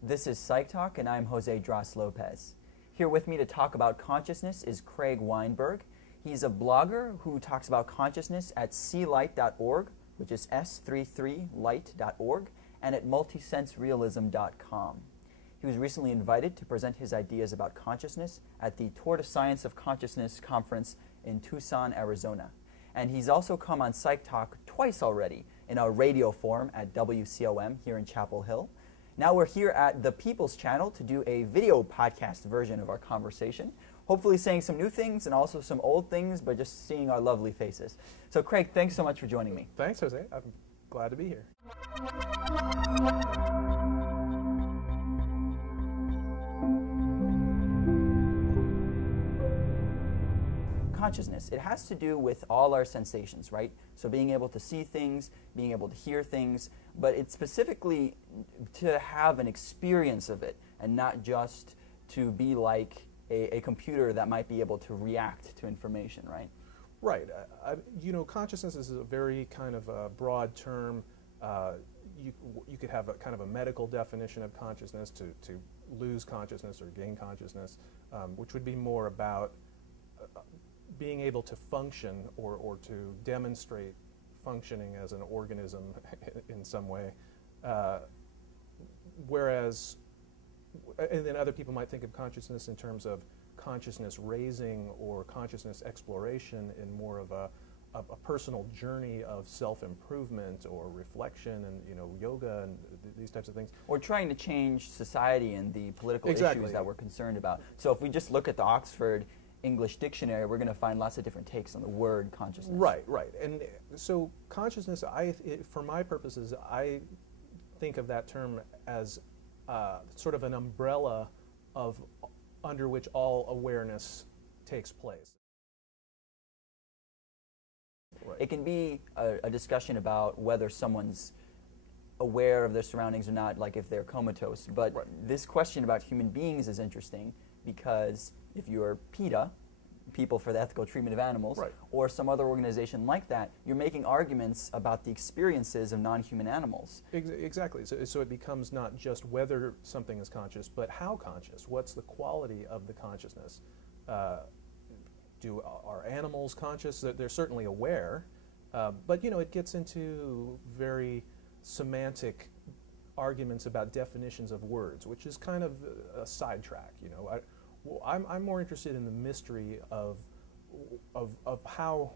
This is PsychTalk, and I'm Jose Drost-Lopez. Here with me to talk about consciousness is Craig Weinberg. He's a blogger who talks about consciousness at clight.org, which is s33light.org, and at multisenserealism.com. He was recently invited to present his ideas about consciousness at the Tour de Science of Consciousness conference in Tucson, Arizona. And he's also come on PsychTalk twice already in a radio form at WCOM here in Chapel Hill. Now we're here at the People's Channel to do a video podcast version of our conversation, hopefully saying some new things and also some old things, but just seeing our lovely faces. So Craig, thanks so much for joining me. Thanks, Jose. I'm glad to be here. Consciousness, it has to do with all our sensations, right? So being able to see things, being able to hear things, but it's specifically to have an experience of it and not just to be like a computer that might be able to react to information, right? Right. Consciousness is a very kind of a broad term. You could have a kind of a medical definition of consciousness, to lose consciousness or gain consciousness, which would be more about being able to function or to demonstrate functioning as an organism in some way. And then other people might think of consciousness in terms of consciousness raising or consciousness exploration in more of a personal journey of self-improvement or reflection and yoga and these types of things. Or trying to change society and the political Exactly. issues that we're concerned about. So if we just look at the Oxford English Dictionary, we're going to find lots of different takes on the word consciousness. Right. And so consciousness, for my purposes, I think of that term as sort of an umbrella under which all awareness takes place. Right. It can be a discussion about whether someone's aware of their surroundings or not, like if they're comatose. But Right. this question about human beings is interesting because if you're PETA, People for the Ethical Treatment of Animals, Right. or some other organization like that, you're making arguments about the experiences of non-human animals. Exactly. So it becomes not just whether something is conscious, but how conscious. What's the quality of the consciousness? Are animals conscious? They're certainly aware, but it gets into very semantic arguments about definitions of words, which is kind of a sidetrack. I'm more interested in the mystery of how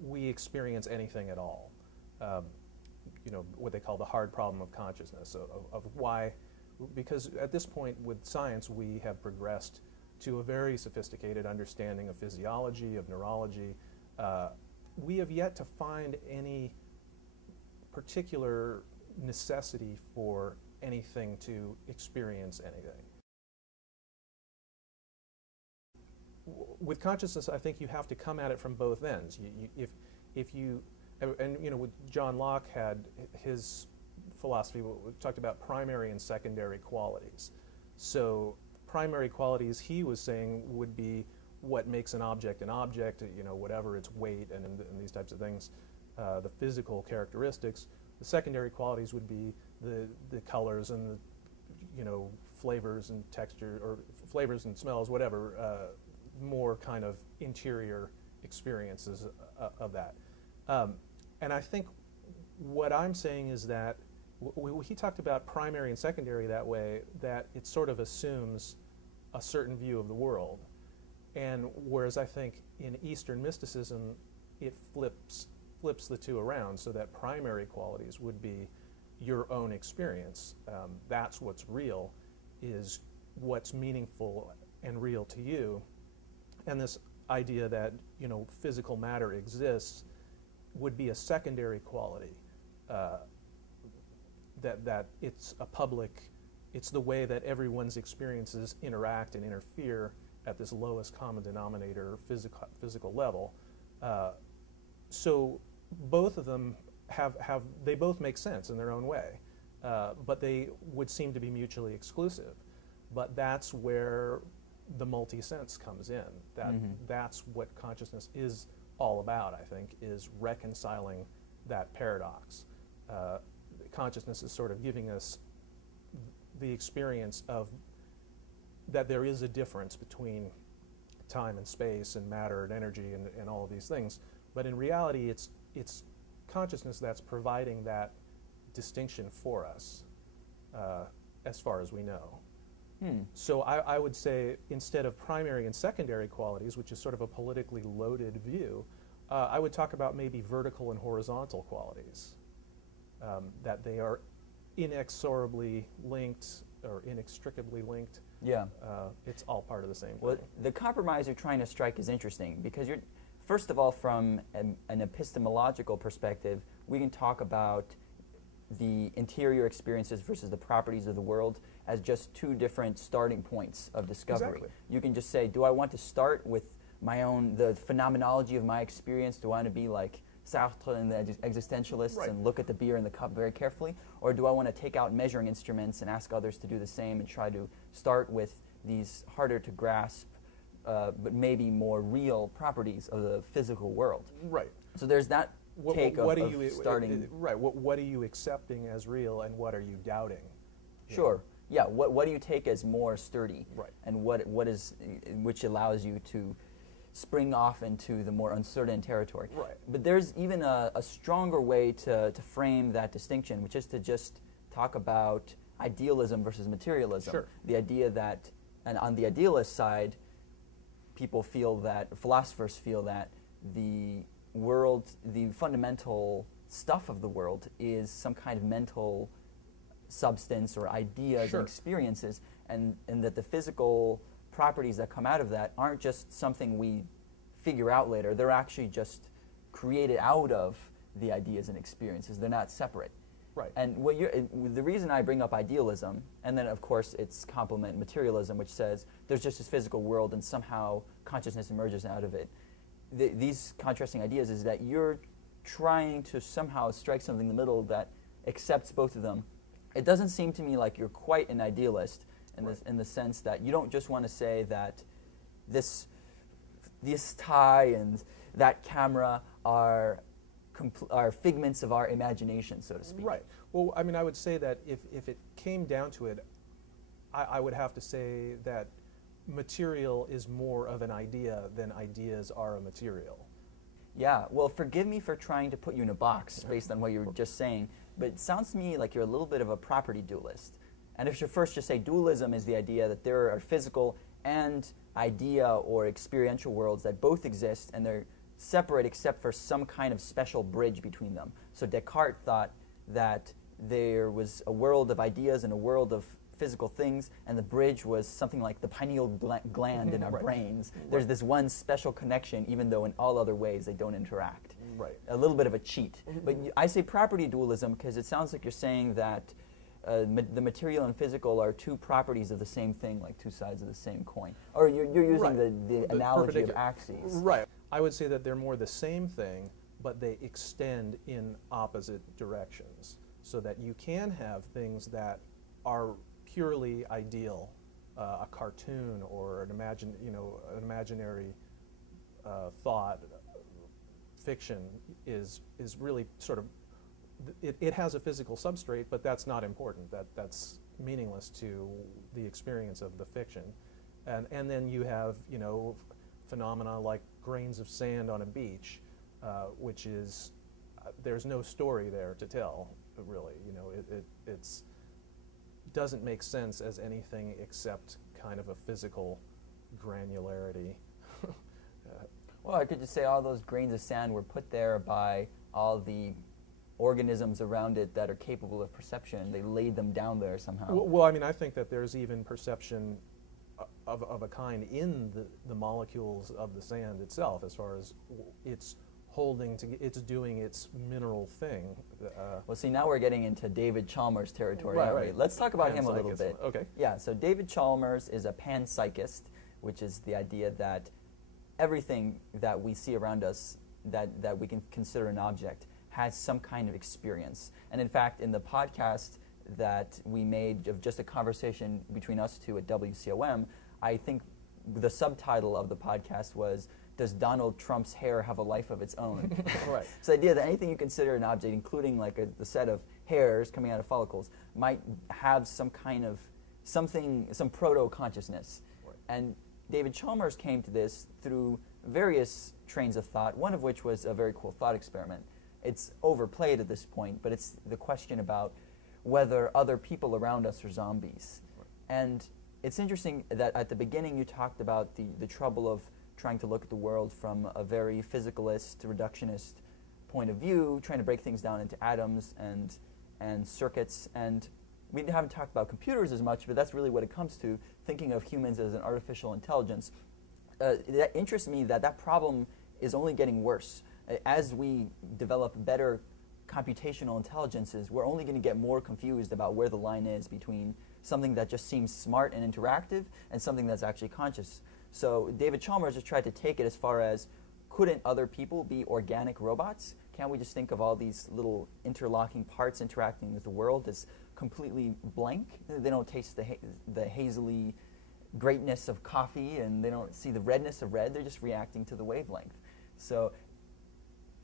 we experience anything at all. What they call the hard problem of consciousness, of why, because at this point with science we have progressed to a very sophisticated understanding of physiology, of neurology. We have yet to find any particular necessity for anything to experience anything. With consciousness, I think you have to come at it from both ends. With John Locke had his philosophy, we talked about primary and secondary qualities. So primary qualities, he was saying, would be what makes an object, whatever its weight and these types of things, the physical characteristics. The secondary qualities would be the colors and the flavors and texture, or flavors and smells, whatever. More kind of interior experiences of that. And I think what I'm saying is that he talked about primary and secondary that way, that it sort of assumes a certain view of the world. And whereas I think in Eastern mysticism, it flips the two around, so that primary qualities would be your own experience. That's what's real, is what's meaningful and real to you. And this idea that physical matter exists would be a secondary quality. That it's it's the way that everyone's experiences interact and interfere at this lowest common denominator physical level. So both of them they both make sense in their own way, but they would seem to be mutually exclusive. But that's where the multi-sense comes in. That's what consciousness is all about, I think, is reconciling that paradox. Consciousness is sort of giving us the experience of that there is a difference between time and space and matter and energy and all of these things. But in reality, it's consciousness that's providing that distinction for us, as far as we know. So I would say, instead of primary and secondary qualities, which is sort of a politically loaded view, I would talk about maybe vertical and horizontal qualities, that they are inexorably linked or inextricably linked. Yeah. It's all part of the same Well, thing. the compromise you're trying to strike is interesting because you're, first of all, from an epistemological perspective, we can talk about the interior experiences versus the properties of the world as just two different starting points of discovery. Exactly. You can just say, do I want to start with my own, the phenomenology of my experience? Do I want to be like Sartre and the existentialists Right. and look at the beer in the cup very carefully? Or do I want to take out measuring instruments and ask others to do the same and try to start with these harder to grasp but maybe more real properties of the physical world? Right. So there's that take of starting. Right. What are you accepting as real, and what are you doubting? Sure. Yeah. What do you take as more sturdy? Right. And what is which allows you to spring off into the more uncertain territory. Right. But there's even a stronger way to frame that distinction, which is to just talk about idealism versus materialism. Sure. The idea that, and on the idealist side, people feel that, philosophers feel that the world, the fundamental stuff of the world is some kind of mental substance or ideas Sure. and experiences, and that the physical properties that come out of that aren't just something we figure out later. They're actually just created out of the ideas and experiences. They're not separate. Right. And the reason I bring up idealism, and then of course its complement materialism, which says there's just this physical world and somehow consciousness emerges out of it. These contrasting ideas is that you're trying to somehow strike something in the middle that accepts both of them. It doesn't seem to me like you're quite an idealist in the sense that you don't just want to say that this tie and that camera are figments of our imagination, so to speak. Right. Well, I mean, I would say that if it came down to it, I would have to say that material is more of an idea than ideas are a material. Yeah, well, forgive me for trying to put you in a box based on what you were just saying, but it sounds to me like you're a little bit of a property dualist. And if you first just say dualism is the idea that there are physical and idea or experiential worlds that both exist and they're separate except for some kind of special bridge between them. So Descartes thought that there was a world of ideas and a world of physical things, and the bridge was something like the pineal gland in our Right. brains. There's this one special connection, even though in all other ways they don't interact. Right. A little bit of a cheat. But I say property dualism because it sounds like you're saying that the material and physical are two properties of the same thing, like two sides of the same coin. Or you're using Right. the analogy of axes. Right. I would say that they're more the same thing, but they extend in opposite directions, so that you can have things that are purely ideal, a cartoon or an imaginary thought. Fiction is really sort of it has a physical substrate, but that's not important. That's meaningless to the experience of the fiction, and then you have phenomena like grains of sand on a beach, which is there's no story there to tell, really. It's doesn't make sense as anything except kind of a physical granularity. Well, I could just say all those grains of sand were put there by all the organisms around it that are capable of perception. They laid them down there somehow. Well, I mean, I think that there's even perception of a kind in the molecules of the sand itself, as far as it's it's doing its mineral thing. Well, see, now we're getting into David Chalmers territory, Right, aren't we? right. Let's talk about him a little bit. Okay. Yeah, so David Chalmers is a panpsychist, which is the idea that everything that we see around us that we can consider an object has some kind of experience. And in fact, in the podcast that we made of just a conversation between us two at WCOM, I think the subtitle of the podcast was, "Does Donald Trump's hair have a life of its own?" Right. So the idea that anything you consider an object, including like the set of hairs coming out of follicles might have some kind of some proto-consciousness. Right. And David Chalmers came to this through various trains of thought, one of which was a very cool thought experiment. It's overplayed at this point, but it's the question about whether other people around us are zombies. Right. And it's interesting that at the beginning you talked about the trouble of trying to look at the world from a very physicalist, reductionist point of view, trying to break things down into atoms and circuits. And we haven't talked about computers as much, but that's really what it comes to, thinking of humans as an artificial intelligence. That interests me that problem is only getting worse. As we develop better computational intelligences, we're only going to get more confused about where the line is between something that just seems smart and interactive and something that's actually conscious. So David Chalmers has tried to take it as far as, couldn't other people be organic robots? Can't we just think of all these little interlocking parts interacting with the world as completely blank? They don't taste the hazily greatness of coffee, and they don't see the redness of red. They're just reacting to the wavelength. So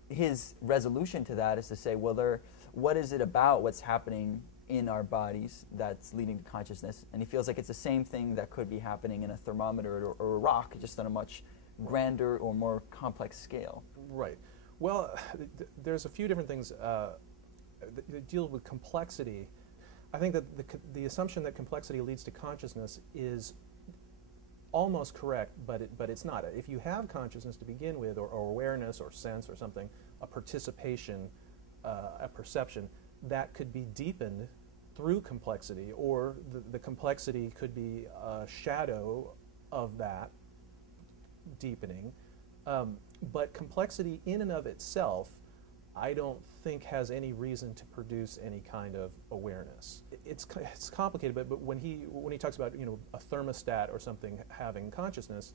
his resolution to that is to say, well, what is it about what's happening in our bodies that's leading to consciousness? And he feels like it's the same thing that could be happening in a thermometer or a rock, just on a much grander or more complex scale. Right. Well, there's a few different things that deal with complexity. I think that the assumption that complexity leads to consciousness is almost correct, but it's not. If you have consciousness to begin with, or awareness, or sense, or something, a participation, a perception, that could be deepened through complexity, or the complexity could be a shadow of that deepening. But complexity in and of itself, I don't think has any reason to produce any kind of awareness. It's complicated, but when he talks about a thermostat or something having consciousness,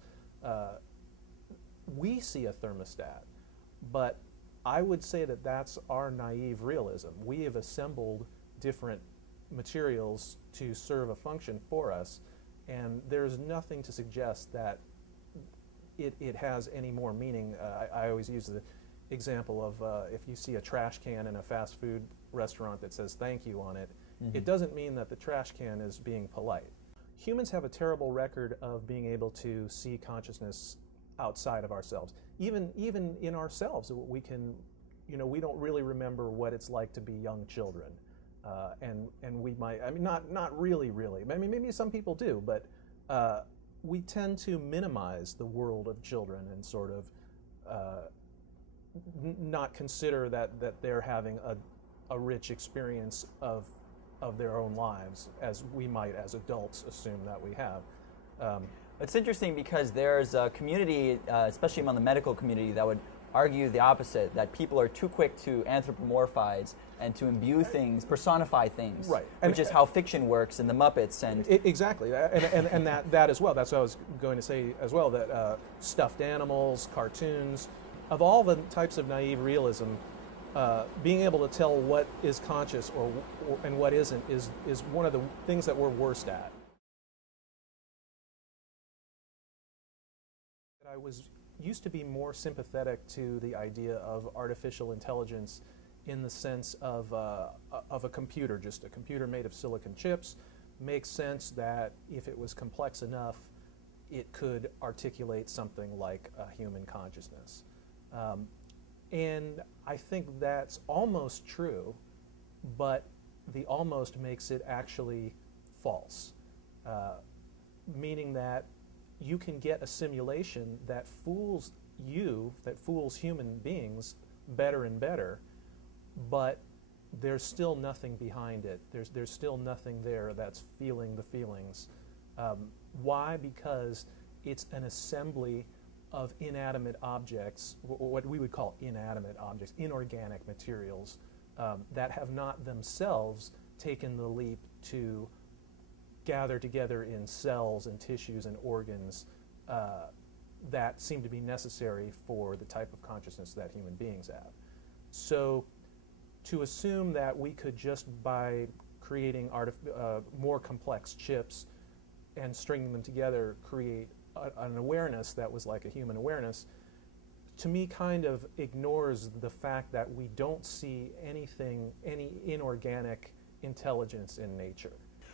we see a thermostat, but I would say that that's our naive realism. We have assembled different materials to serve a function for us, and there's nothing to suggest that it has any more meaning. I always use the example of if you see a trash can in a fast food restaurant that says thank you on it, it doesn't mean that the trash can is being polite. Humans have a terrible record of being able to see consciousness outside of ourselves. Even in ourselves, we can, we don't really remember what it's like to be young children. And we might, not really, maybe some people do, but we tend to minimize the world of children and sort of not consider that they're having a rich experience of their own lives, as we might as adults assume that we have. It's interesting because there's a community, especially among the medical community, that would argue the opposite, that people are too quick to anthropomorphize and to imbue things, personify things, right? Which is how fiction works in the Muppets. And exactly, and that as well. That's what I was going to say as well, that stuffed animals, cartoons, of all the types of naive realism, being able to tell what is conscious and what isn't is one of the things that we're worst at. I used to be more sympathetic to the idea of artificial intelligence in the sense of a computer, just a computer made of silicon chips. Makes sense that if it was complex enough, it could articulate something like a human consciousness. And I think that's almost true, but the almost makes it actually false, meaning that you can get a simulation that fools you, that fools human beings better and better, but there's still nothing behind it. There's still nothing there that's feeling the feelings. Why? Because it's an assembly of inanimate objects, what we would call inanimate objects, inorganic materials, that have not themselves taken the leap to gather together in cells and tissues and organs that seem to be necessary for the type of consciousness that human beings have. So to assume that we could just by creating more complex chips and stringing them together create an awareness that was like a human awareness to me, kind of ignores the fact that we don't see anything, any inorganic intelligence in nature.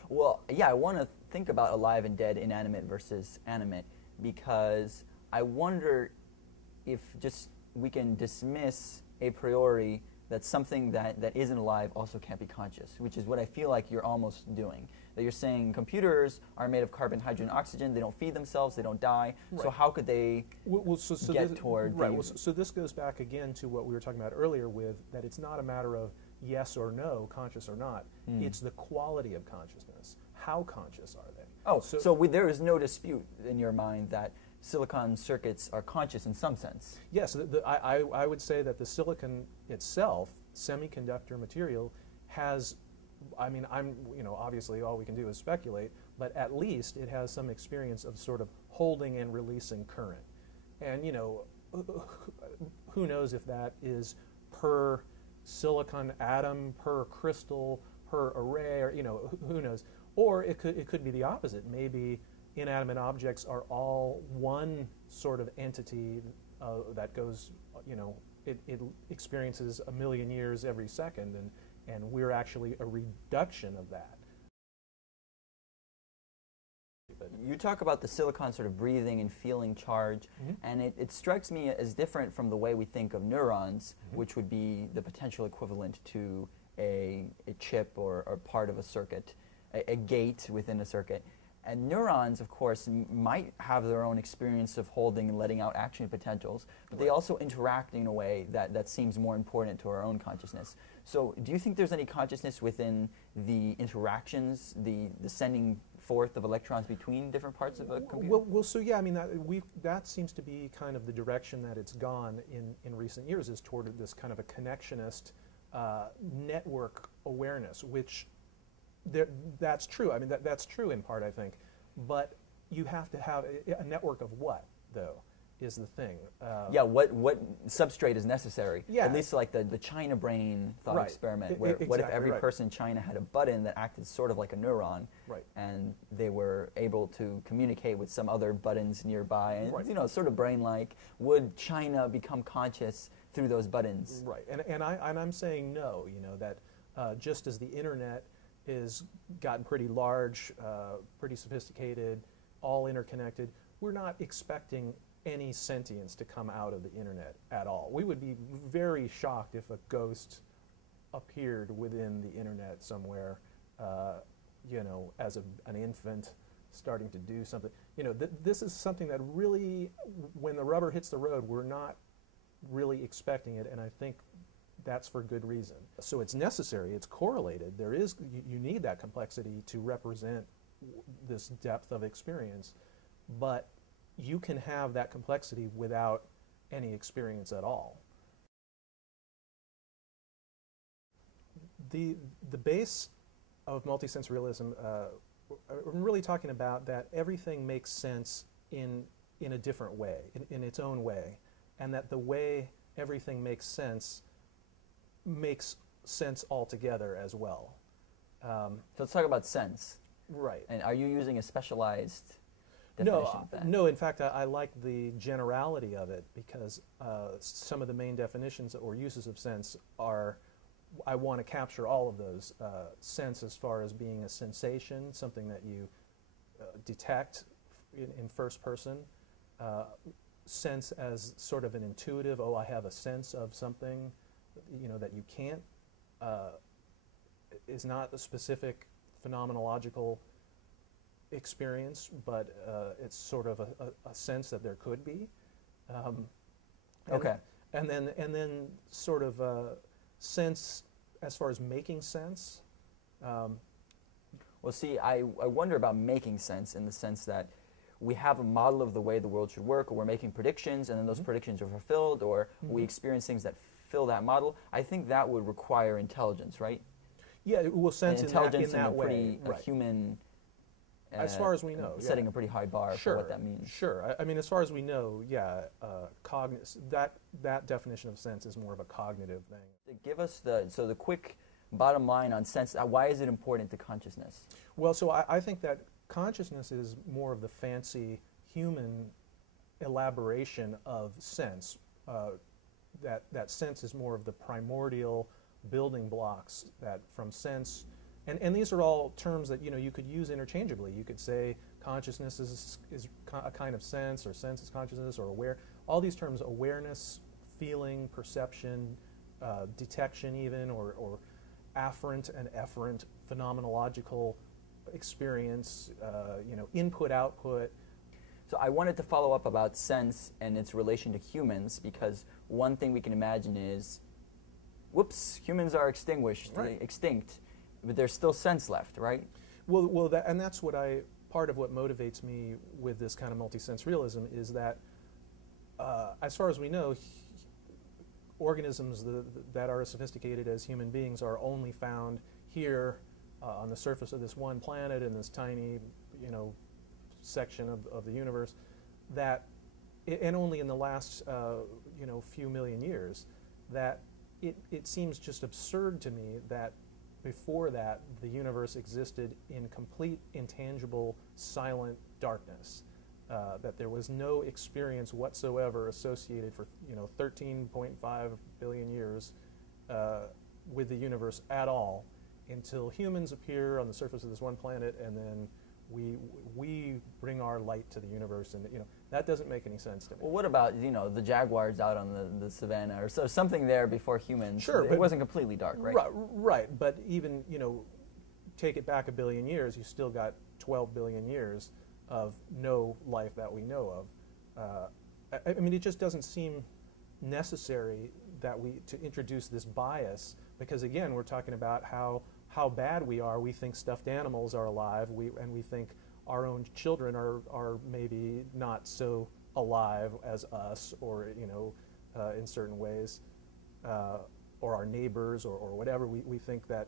Well, yeah, I want to think about alive and dead, inanimate versus animate, because I wonder if just we can dismiss a priori that something that isn't alive also can't be conscious, which is what I feel like you're almost doing. That you're saying computers are made of carbon, hydrogen, oxygen, they don't feed themselves, they don't die, right. So how could they get toward right. So this goes back again to what we were talking about earlier with that it's not a matter of yes or no, conscious or not, it's the quality of consciousness. How conscious are they? Oh, so there is no dispute in your mind that silicon circuits are conscious in some sense. Yes, I would say that the silicon itself, semiconductor material, has, I mean, obviously all we can do is speculate, but at least it has some experience of sort of holding and releasing current. And, who knows if that is per silicon atom, per crystal, per array, or, who knows. Or it could be the opposite. Maybe inanimate objects are all one sort of entity that goes, it experiences a million years every second, and we're actually a reduction of that. You talk about the silicon sort of breathing and feeling charge, and it strikes me as different from the way we think of neurons, which would be the potential equivalent to a chip or part of a circuit, a gate within a circuit. And neurons, of course, might have their own experience of holding and letting out action potentials, but they also interact in a way that seems more important to our own consciousness. So do you think there's any consciousness within the interactions, the sending forth of electrons between different parts of a computer? Well, so yeah, I mean, that seems to be kind of the direction that it's gone in recent years, is toward this kind of a connectionist network awareness, which that's true. I mean, that's true in part, I think. But you have to have a network of what, though, is the thing. Yeah, what substrate is necessary? Yeah. At least like the China brain thought experiment, where Exactly, what if every person in China had a button that acted sort of like a neuron, and they were able to communicate with some other buttons nearby, and sort of brain-like. Would China become conscious through those buttons? Right, and I'm saying no. That just as the internet is gotten pretty large, pretty sophisticated, all interconnected, we're not expecting any sentience to come out of the internet at all. We would be very shocked if a ghost appeared within the internet somewhere, as an infant starting to do something. This is something that really, when the rubber hits the road, we're not really expecting it, and I think that's for good reason. So it's necessary, it's correlated. There is, you need that complexity to represent this depth of experience, but you can have that complexity without any experience at all. The base of multisense realism, I'm really talking about that everything makes sense in a different way, in its own way, and that the way everything makes sense altogether as well. So let's talk about sense. Right. And are you using a specialized definition of that? No, in fact, I like the generality of it, because some of the main definitions or uses of sense are, I want to capture all of those. Sense as far as being a sensation, something that you detect in first person. Sense as sort of an intuitive, I have a sense of something, that you can't, is not a specific phenomenological experience, but it's sort of a sense that there could be. And then sort of sense as far as making sense. Well, see, I wonder about making sense in the sense that we have a model of the way the world should work, or we're making predictions, and then those predictions are fulfilled, or we experience things that fill that model. I think that would require intelligence, right? Yeah, well, sense in that way. A human, as far as we know, setting a pretty high bar for what that means. Sure. I mean, as far as we know, that definition of sense is more of a cognitive thing. Give us the quick bottom line on sense. Why is it important to consciousness? Well, so I think that consciousness is more of the fancy human elaboration of sense, that sense is more of the primordial building blocks that from sense, and these are all terms that you could use interchangeably. You could say consciousness is a kind of sense, or sense is consciousness, or aware. All these terms, awareness, feeling, perception, detection even, or afferent and efferent phenomenological experience, input, output. So I wanted to follow up about sense and its relation to humans, because one thing we can imagine is, whoops, humans are extinguished, right. Extinct, but there's still sense left, right? Well, and that's part of what motivates me with this kind of multi-sense realism is that, as far as we know, organisms that are as sophisticated as human beings are only found here on the surface of this one planet in this tiny, section of the universe, and only in the last, few million years, that it seems just absurd to me that before that the universe existed in complete, intangible, silent darkness. That there was no experience whatsoever associated for 13.5 billion years with the universe at all, until humans appear on the surface of this one planet, and then we bring our light to the universe, and that doesn't make any sense to me. Well, what about the jaguars out on the savannah, or something there before humans? Sure, it wasn't completely dark, right? Right, but even take it back a billion years, you still got 12 billion years of no life that we know of. I mean, it just doesn't seem necessary to introduce this bias, because again, we're talking about how bad we are. We think stuffed animals are alive, and we think our own children are maybe not so alive as us, or in certain ways, or our neighbors, or whatever. We think that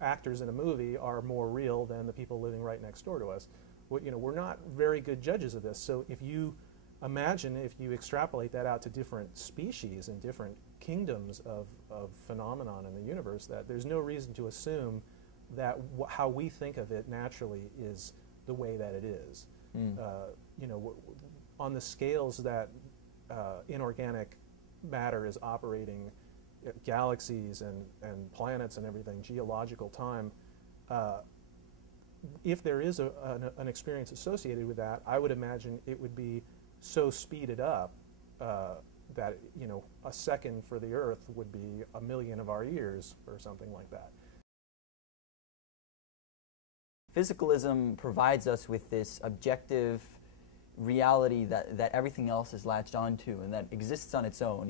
actors in a movie are more real than the people living right next door to us. We're not very good judges of this. So if you extrapolate that out to different species and different kingdoms of phenomenon in the universe, that there's no reason to assume that how we think of it naturally is the way that it is. On the scales that inorganic matter is operating, galaxies and planets and everything, geological time, if there is an experience associated with that, I would imagine it would be so speeded up that a second for the Earth would be 1,000,000 of our years, or something like that. Physicalism provides us with this objective reality that everything else is latched onto and that exists on its own.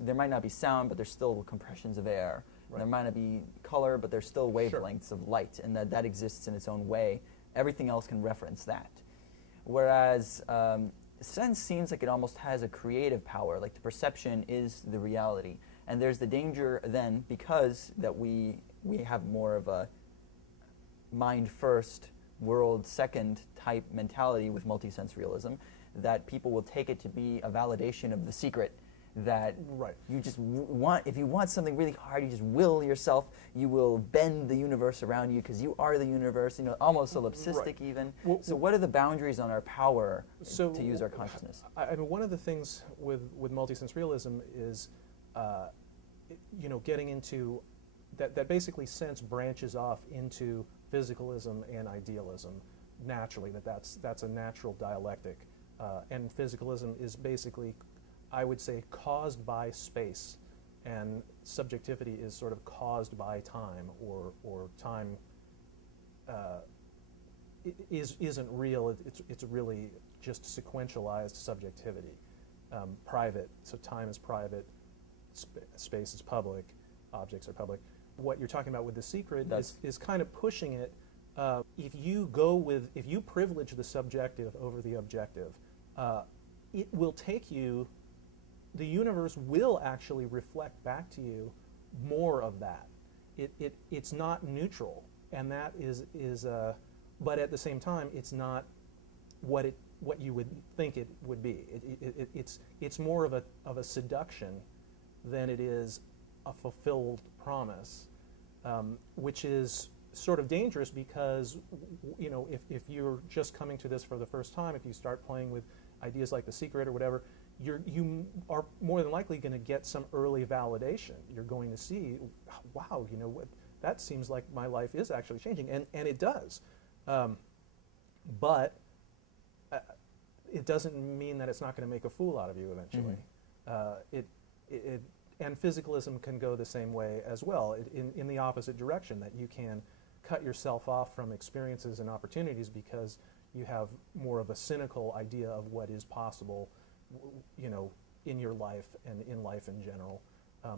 There might not be sound, but there's still compressions of air. Right. There might not be color, but there's still wavelengths of light, and that exists in its own way. Everything else can reference that. Whereas sense seems like it almost has a creative power, like the perception is the reality. And there's the danger then, because that we have more of a mind first, world second type mentality with multisense realism, that people will take it to be a validation of the secret, that you just if you want something really hard, you just will yourself, you will bend the universe around you because you are the universe, almost solipsistic even. Well, so what are the boundaries on our power to use our consciousness? I mean, one of the things with multisense realism is, getting into that basically sense branches off into physicalism and idealism naturally, that's a natural dialectic. And physicalism is basically, I would say, caused by space, and subjectivity is sort of caused by time, or time isn't real. It's really just sequentialized subjectivity, private. So time is private, space is public, objects are public. What you're talking about with the secret is kind of pushing it. If you privilege the subjective over the objective, it will take you. The universe will actually reflect back to you more of that. It's not neutral, and that is but at the same time, it's not what you would think it would be. It's more of a seduction than it is a fulfilled promise, which is sort of dangerous, because if you're just coming to this for the first time, if you start playing with ideas like The Secret or whatever, you are more than likely going to get some early validation. You're going to see, wow, you know what, that seems like my life is actually changing, and it does. But it doesn't mean that it's not going to make a fool out of you eventually. And physicalism can go the same way as well, in the opposite direction, that you can cut yourself off from experiences and opportunities because you have more of a cynical idea of what is possible, you know, in your life and in life in general,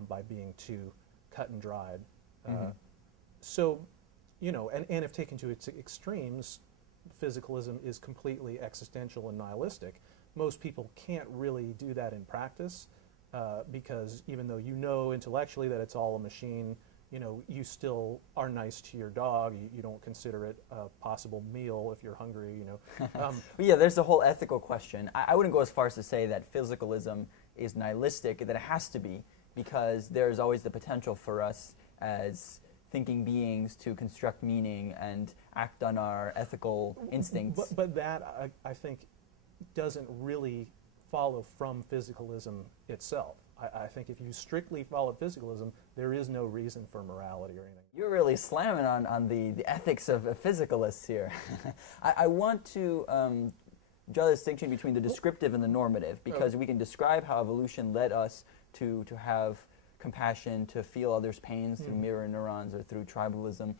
by being too cut and dried. So, you know, and if taken to its extremes, physicalism is completely existential and nihilistic. Most people can't really do that in practice because even though you know intellectually that it's all a machine, you know, you still are nice to your dog. You don't consider it a possible meal if you're hungry, you know. Yeah, there's the whole ethical question. I wouldn't go as far as to say that physicalism is nihilistic, that it has to be, because there's always the potential for us as thinking beings to construct meaning and act on our ethical instincts. But that, I think, doesn't really follow from physicalism itself. I think if you strictly follow physicalism, there is no reason for morality or anything. You're really slamming on the ethics of physicalists here. I want to draw the distinction between the descriptive and the normative, because we can describe how evolution led us to have compassion, to feel others' pains through mirror neurons or through tribalism.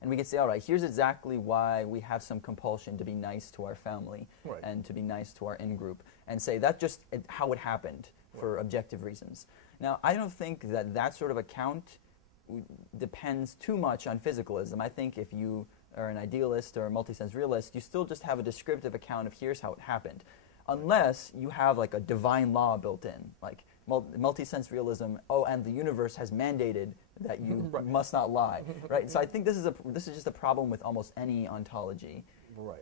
And we can say, all right, here's exactly why we have some compulsion to be nice to our family and to be nice to our in-group, and say that's just how it happened for objective reasons. Now, I don't think that that sort of account depends too much on physicalism. I think if you are an idealist or a multisense realist, you still just have a descriptive account of here's how it happened, unless you have like a divine law built in, like multisense realism. Oh, and the universe has mandated that you must not lie, right? So I think this is just a problem with almost any ontology,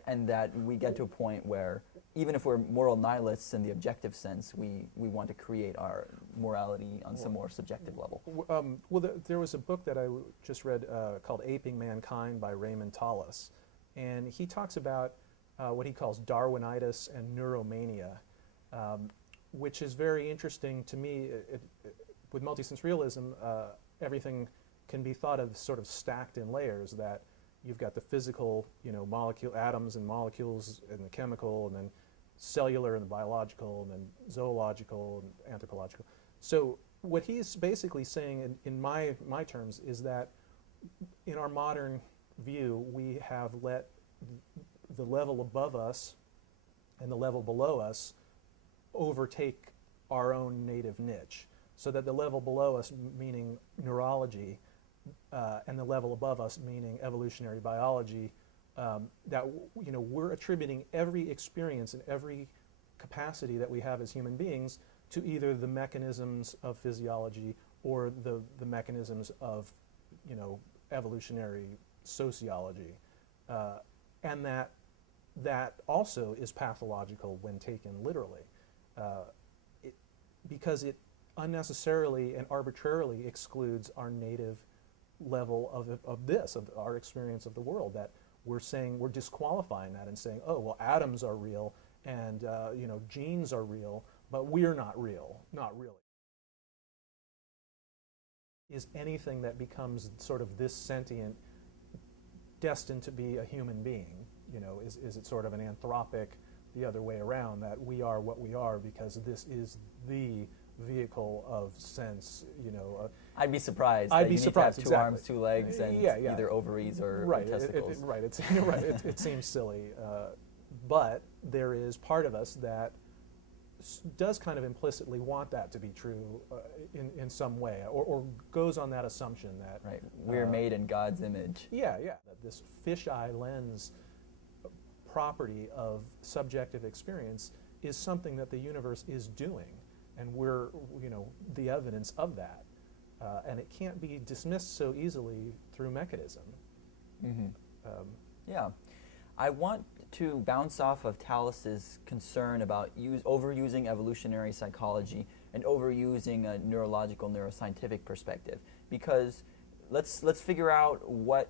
and that we get to a point where even if we're moral nihilists in the objective sense, we want to create our morality on some more subjective level. Well, there was a book that I just read called Aping Mankind by Raymond Tallis, and he talks about what he calls Darwinitis and neuromania, which is very interesting to me. With multisense realism, everything can be thought of sort of stacked in layers, that you've got the physical, you know, atoms and molecules and the chemical, and then cellular and the biological, and then zoological and anthropological. So what he's basically saying in my terms is that in our modern view, we have let the level above us and the level below us overtake our own native niche, so that the level below us, meaning neurology, and the level above us, meaning evolutionary biology, that you know, we're attributing every experience and every capacity that we have as human beings to either the mechanisms of physiology or the mechanisms of, you know, evolutionary sociology, and that also is pathological when taken literally, because it unnecessarily and arbitrarily excludes our native level of our experience of the world, that we're disqualifying that and saying, oh, well, atoms are real and you know, genes are real, but we're not real, not really. Is anything that becomes sort of this sentient destined to be a human being? You know, is it sort of an anthropic, the other way around, that we are what we are because this is the vehicle of sense, you know? I'd be surprised. I'd that be you surprised. Need to have two arms, 2 legs, and yeah. either ovaries or testicles. It seems silly, but there is part of us that does kind of implicitly want that to be true in some way, or goes on that assumption that we're made in God's image. Yeah. That this fisheye lens property of subjective experience is something that the universe is doing, and we're, you know, the evidence of that, and it can't be dismissed so easily through mechanism. Yeah, I want to bounce off of Tallis's concern about overusing evolutionary psychology and overusing a neurological, neuroscientific perspective, because let's figure out what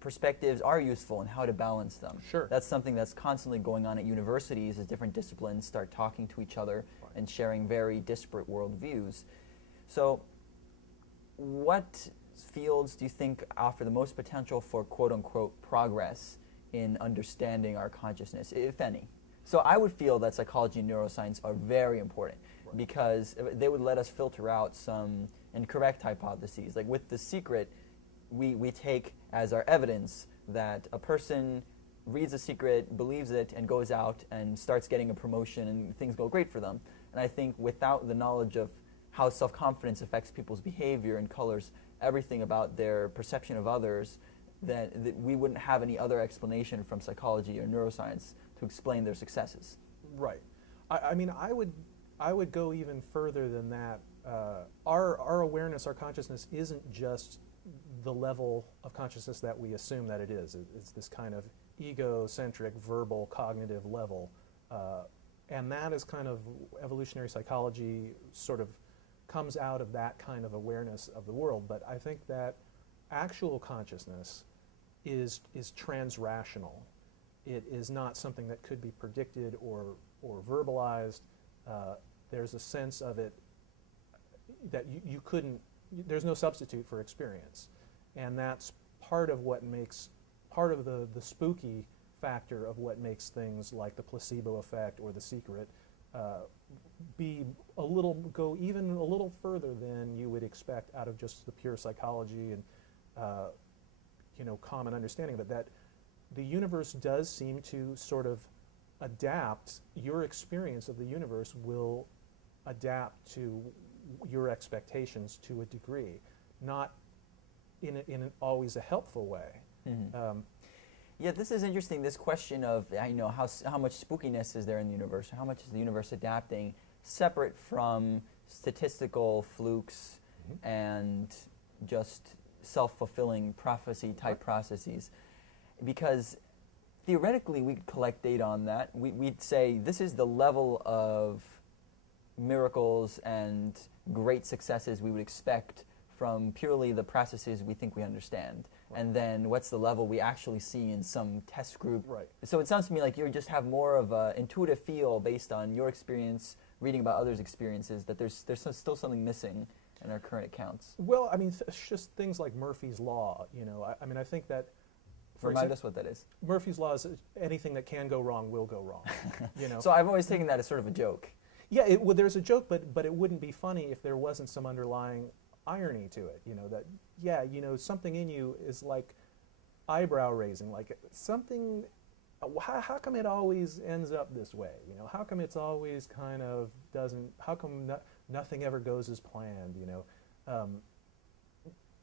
perspectives are useful and how to balance them. Sure. That's something that's constantly going on at universities as different disciplines start talking to each other and sharing very disparate worldviews. So what fields do you think offer the most potential for quote-unquote progress in understanding our consciousness, if any? So I would feel that psychology and neuroscience are very important because they would let us filter out some incorrect hypotheses. Like with The Secret, we take as our evidence that a person reads The Secret, believes it, and goes out and starts getting a promotion and things go great for them. And I think without the knowledge of how self-confidence affects people's behavior and colors everything about their perception of others, that we wouldn't have any other explanation from psychology or neuroscience to explain their successes. Right. I mean, I would go even further than that. Our awareness, our consciousness, isn't just the level of consciousness that we assume that it is. It's this kind of egocentric, verbal, cognitive level. And that is kind of evolutionary psychology sort of comes out of that kind of awareness of the world. But I think that actual consciousness is transrational. It is not something that could be predicted or verbalized. There's a sense of it that you couldn't, there's no substitute for experience. And that's part of what makes, part of the spooky factor of what makes things like the placebo effect or The Secret be a little, go even a little further than you would expect out of just the pure psychology and common understanding of it, that the universe does seem to sort of adapt. Your experience of the universe will adapt to your expectations to a degree, not in always a helpful way. Mm-hmm. Yeah, this is interesting, this question of how much spookiness is there in the universe, how much is the universe adapting, separate from statistical flukes and just self-fulfilling prophecy type processes. Because theoretically we could collect data on that. We'd say this is the level of miracles and great successes we would expect from purely the processes we think we understand. Right. And then what's the level we actually see in some test group. Right. So it sounds to me like you just have more of an intuitive feel based on your experience, reading about others' experiences, that there's still something missing in our current accounts. Well, I mean, it's just things like Murphy's Law, I mean, I think that... Remind us what that is. Murphy's Law is anything that can go wrong will go wrong, So I've always taken that as sort of a joke. Yeah, there's a joke, but it wouldn't be funny if there wasn't some underlying irony to it, that, something in you is like eyebrow raising, like something, how come it always ends up this way? How come it's always kind of doesn't, how come nothing ever goes as planned,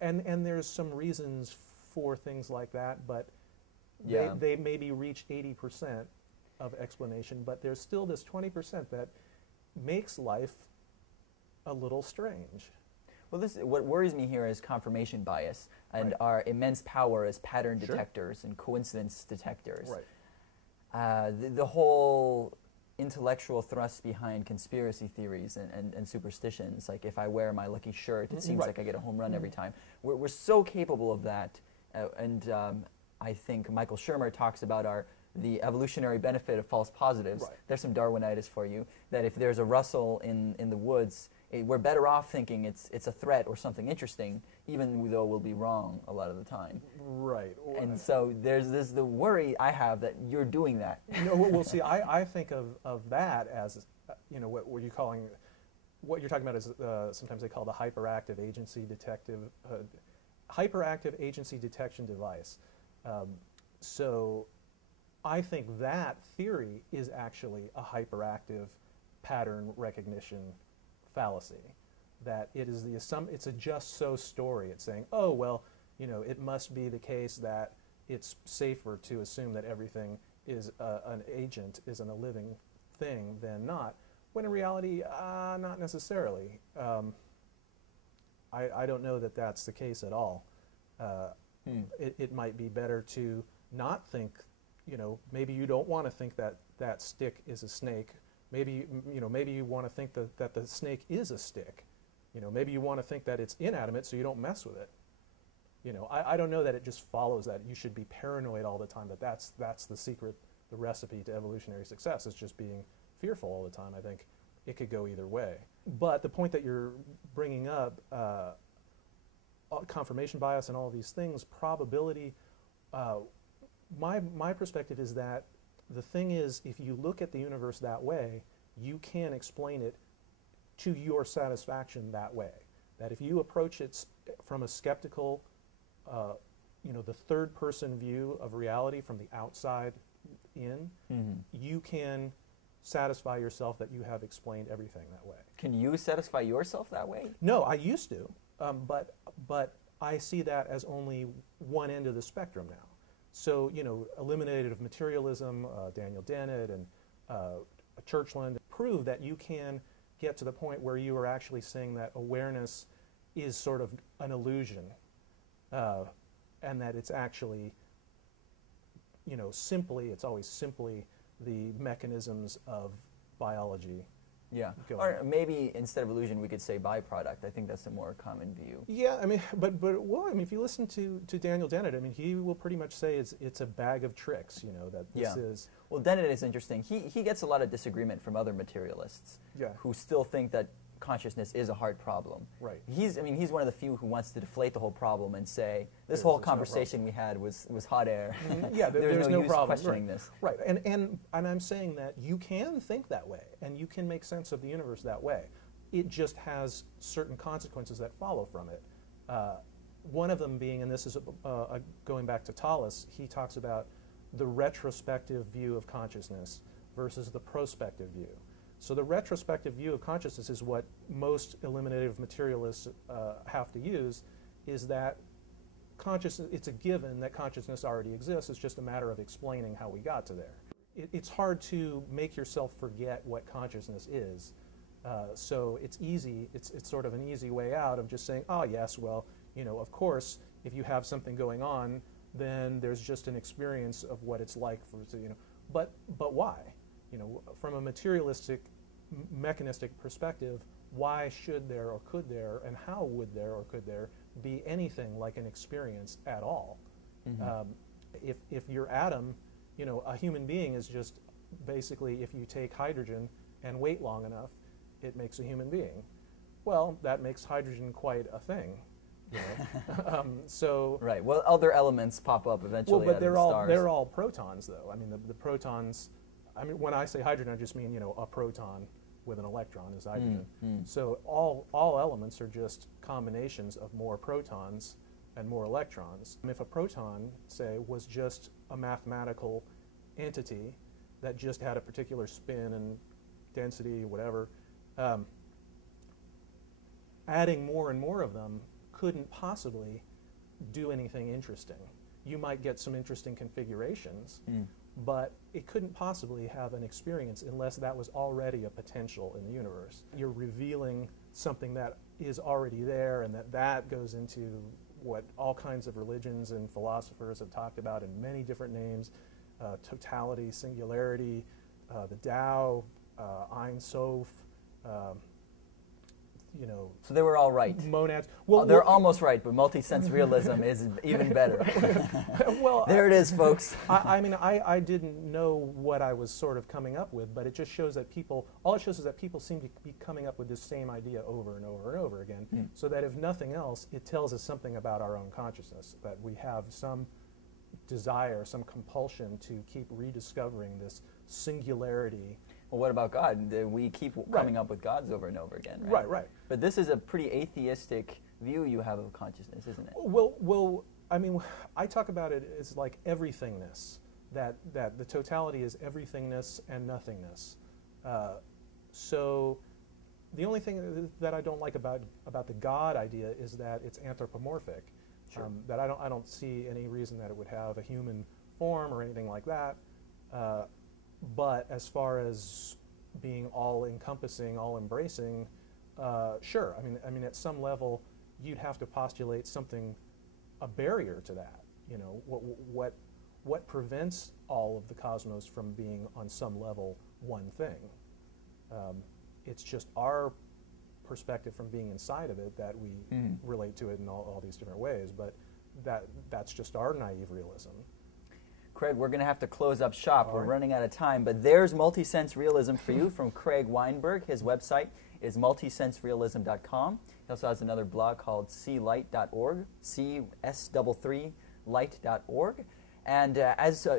and there's some reasons for things like that, but they maybe reach 80% of explanation, but there's still this 20% that makes life a little strange. Well, what worries me here is confirmation bias and our immense power as pattern detectors and coincidence detectors. Right. The whole intellectual thrust behind conspiracy theories and superstitions, like if I wear my lucky shirt, it seems like I get a home run every time. We're so capable of that, and I think Michael Shermer talks about the evolutionary benefit of false positives. Right. There's some Darwinitis for you, that if there's a rustle in the woods, we're better off thinking it's a threat or something interesting, even though we'll be wrong a lot of the time. Right. And so there's the worry I have that you're doing that. No, well, see, I think of that as, what you're calling, what you're talking about is sometimes they call the hyperactive agency detection device. So I think that theory is actually a hyperactive pattern recognition fallacy, that it is it's a just so story. It's saying, oh, well, it must be the case that it's safer to assume that everything is an agent, isn't a living thing, than not, when in reality, not necessarily. I don't know that that's the case at all. It might be better to not think, maybe you don't want to think that stick is a snake. Maybe you want to think that the snake is a stick. Maybe you want to think that it's inanimate so you don't mess with it. You know, I don't know that it just follows that you should be paranoid all the time, that that's the secret, the recipe to evolutionary success is just being fearful all the time. I think it could go either way. But the point that you're bringing up, confirmation bias and all these things, probability, my perspective is that the thing is, if you look at the universe that way, you can explain it to your satisfaction that way. That if you approach it from a skeptical, you know, the third person view of reality from the outside in, you can satisfy yourself that you have explained everything that way. Can you satisfy yourself that way? No, I used to, but I see that as only one end of the spectrum now. So, you know, eliminative materialism, Daniel Dennett and Churchland prove that you can get to the point where you are actually saying that awareness is sort of an illusion, and that it's actually, you know, it's always simply the mechanisms of biology. Yeah, or maybe instead of illusion, we could say byproduct. I think that's a more common view. Yeah, I mean, but well, I mean, if you listen to Daniel Dennett, I mean, he will pretty much say it's a bag of tricks. You know, that this is. Well, Dennett is interesting. He gets a lot of disagreement from other materialists. Yeah. Who still think that consciousness is a hard problem. Right. He's one of the few who wants to deflate the whole problem and say this whole conversation we had was hot air. Yeah, there's no use problem questioning this. Right, and I'm saying that you can think that way, and you can make sense of the universe that way. It just has certain consequences that follow from it. One of them being, and this is going back to Tallis, he talks about the retrospective view of consciousness versus the prospective view. So the retrospective view of consciousness is what most eliminative materialists have to use, is that consciousness, it's a given that consciousness already exists. It's just a matter of explaining how we got to there. It's hard to make yourself forget what consciousness is. So it's easy, it's sort of an easy way out of just saying, oh yes, well, you know, of course, if you have something going on, then there's just an experience of what it's like for, you know, but why? You know, from a materialistic, mechanistic perspective, why should there or could there, and how would there or could there be anything like an experience at all? If your atom, you know, a human being is just basically, if you take hydrogen and wait long enough, it makes a human being. Well, that makes hydrogen quite a thing. You know? So right. Well, other elements pop up eventually. Well, but stars. they're all protons, though. I mean, the protons. I mean, when I say hydrogen, I just mean, you know, a proton with an electron is hydrogen. So all elements are just combinations of more protons and more electrons. If a proton, say, was just a mathematical entity that just had a particular spin and density, whatever, adding more and more of them couldn't possibly do anything interesting. You might get some interesting configurations, but it couldn't possibly have an experience unless that was already a potential in the universe. You're revealing something that is already there, and that goes into what all kinds of religions and philosophers have talked about in many different names, totality, singularity, the Tao, Ein Sof, you know. So they were all right. Monads. Well, they're almost right, but multisense realism is even better. Well, there it is, folks. I mean, I didn't know what I was sort of coming up with, but it just shows that all it shows is that people seem to be coming up with this same idea over and over and over again, so that if nothing else, it tells us something about our own consciousness, that we have some desire, some compulsion to keep rediscovering this singularity. Well, what about God? We keep coming up with gods over and over again, right? Right. But this is a pretty atheistic view you have of consciousness, isn't it? Well, I mean, I talk about it as like everythingness, that the totality is everythingness and nothingness. So the only thing that I don't like about the God idea is that it's anthropomorphic. Sure. That I don't see any reason that it would have a human form or anything like that. But as far as being all-encompassing, all-embracing, sure. I mean, at some level, you'd have to postulate something, a barrier to that. You know, what prevents all of the cosmos from being, on some level, one thing? It's just our perspective from being inside of it that we relate to it in all these different ways. But that's just our naive realism. Craig, we're going to have to close up shop. All We're right. running out of time, but there's Multisense Realism for you from Craig Weinberg. His website is multisenserealism.com. He also has another blog called clight.org, C-S-3-3 light.org. And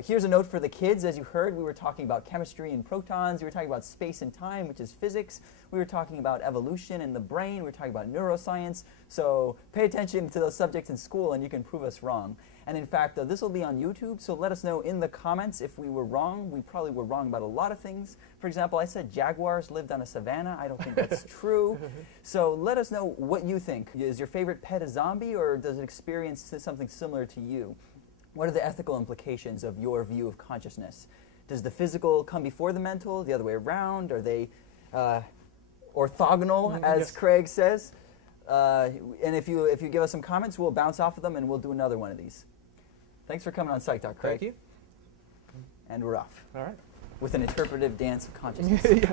here's a note for the kids. As you heard, we were talking about chemistry and protons. We were talking about space and time, which is physics. We were talking about evolution and the brain. We were talking about neuroscience. So pay attention to those subjects in school, and you can prove us wrong. And in fact, this will be on YouTube, so let us know in the comments if we were wrong. We probably were wrong about a lot of things. For example, I said jaguars lived on a savanna. I don't think that's true. So let us know what you think. Is your favorite pet a zombie, or does it experience something similar to you? What are the ethical implications of your view of consciousness? Does the physical come before the mental, the other way around? Are they orthogonal, as Yes. Craig says? And if you give us some comments, we'll bounce off of them and we'll do another one of these. Thanks for coming on PsychTalk, Craig. Thank you. And we're off All right. with an interpretive dance of consciousness.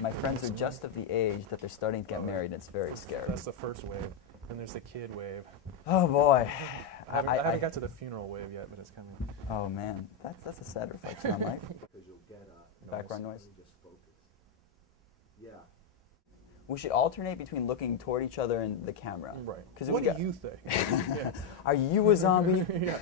My friends are just of the age that they're starting to get married, and it's very scary. That's the first wave. Then there's the kid wave. Oh boy. I haven't got to the funeral wave yet, but it's coming. Oh man, that's a sad reflection on life. Because you'll get Background noise. just focus. Yeah. We should alternate between looking toward each other and the camera. Right. Because What do you think? Yeah. Are you a zombie? Yeah.